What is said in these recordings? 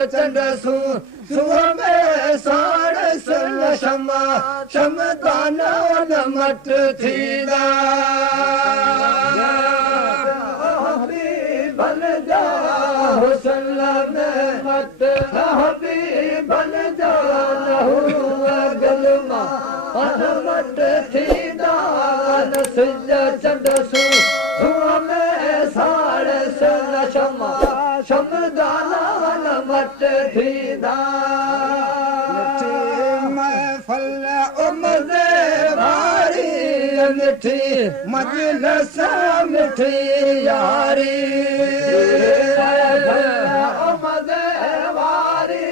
चंडसू सुहमे साड़स शमा शमदाना नमट थीदा बन जा हुसन में मत हबी बन जा गलमा नमट थीदा नसिज चंडसू सुहमे साड़स शमा शमदाना नमट थीदा महफल उमदे वारी मिठी मजलिस मिठी यारी उमदे वारी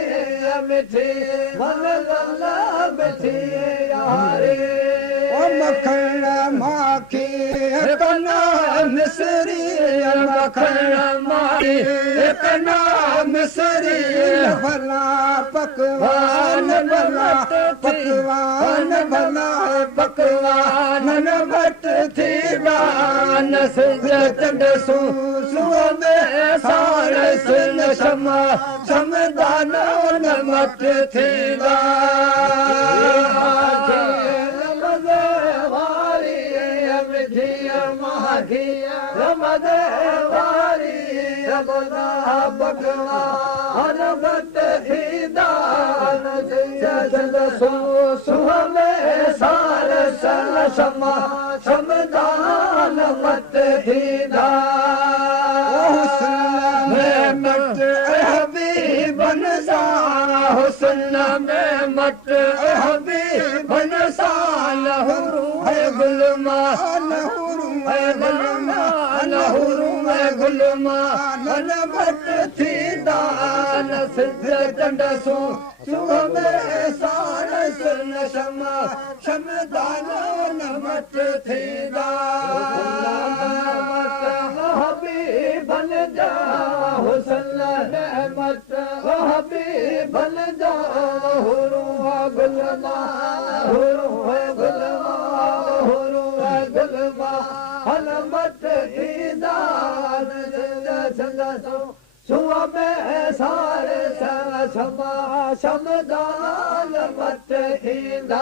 मिठी मजलिस मिठी यारी मखण माखी कना मिसरी मखण माखी कना मिसरी भला पकवान भला पकवान भला पकवान नमट थीदा नसिज चंडसू सुहमे साड़स शमा शमदाना नमट थीदा रमदे वारी रबना बकवा नमट थीदा चंडसू सुहमे साड़स शमा शमदान नमट थीदा में मट हबीबन सा हुस्न में मट हबीबन सा लहू है गुलमा गुलमा नमट थीदा नसिज चंडसू सुहमे साड़स शमा शमदाना नमट थीदा हबीबन जा हुसन नमट हबीबन जा गुलमा गुलमा नमट थीदा चंडसू सुहमे साड़स शमा शमदाना नमट थीदा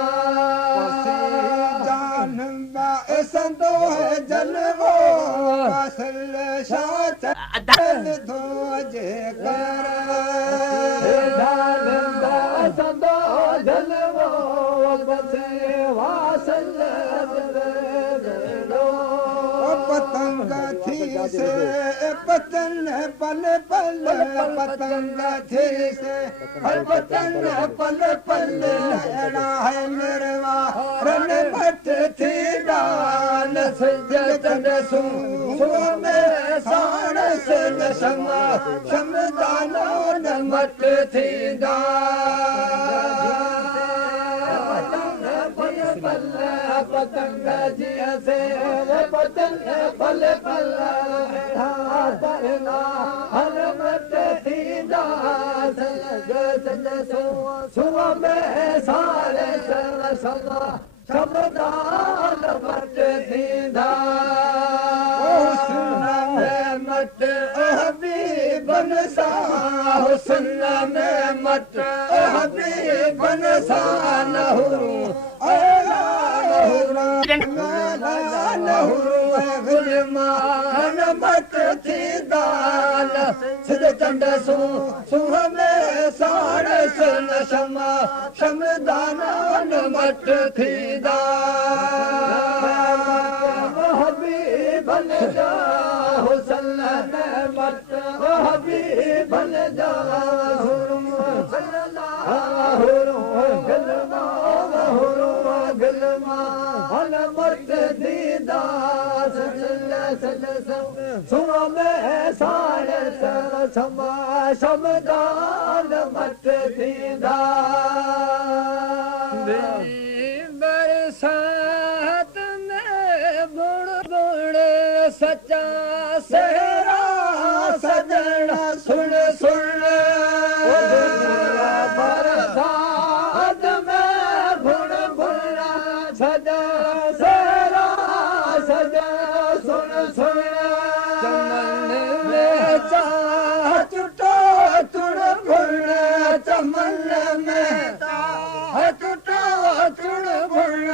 जान संदो है जलवो असल शाच दो जे कर जान संदो जलवो बसे वासल पतंग थी से पतन पल पल पतंग थी से पतन पल पल लड़ा है मेरवा रन मट थीदा नसिज चंडसू सुहमे साड़स शमा शमदाना नमट थीदा पतंग जिया से पतंग पल पल नमट थीदा चंडसू सुहमे साड़स शमा शमदाना नमट थीदा मट हबीबन सा हुस्न में मट हबीबन सा लहू नमट थीदा नसिज चंडसू सुहमे साड़स शमा शमदाना नमट थीदा हबीबन जा हुसन नमट हबीबन जा गलमा नमट थीदा सुहमे साड़स शमा शमदाना नमट थीदा बरसात में बुड़ बुड़ सच्चा सेरा सजन सुन सुन बरसात में बुड़ बुड़ सजा सेरा सजा सुन सुन चमन में चा चुटो तुड़ बुड़ चमन में टूटा चुड़ बुण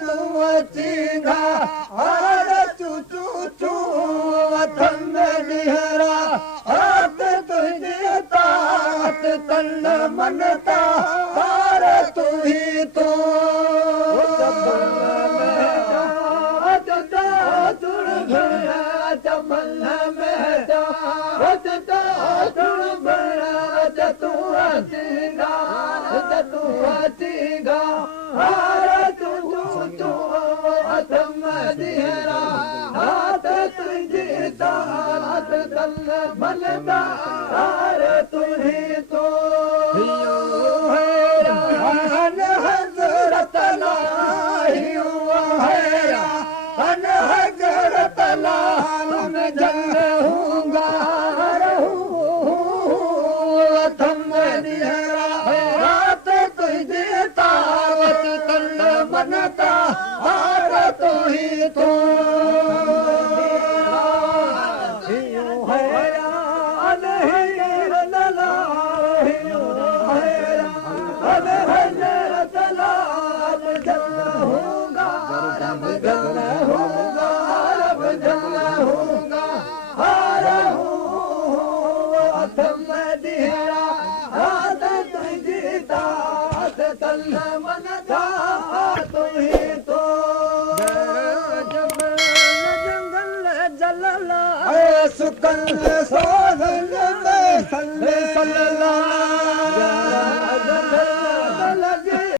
तू अचीगा हर चू चू चू वतन में निहरा हाथ तुझे तात तन मन ता हार तू ही तो चमन में तू अचीगा हार तू तू अथम निहरा हाथ तुझी तात तन मन ता हार तू ही तो हज़रत ला हज़रत ला मैं जंग हूँगा अथम निहरा हाथ तुझे तावत तन मन ता हार तू ही तो मन था तू ही तो जंगल जलला सुकल सोहल में सल्ले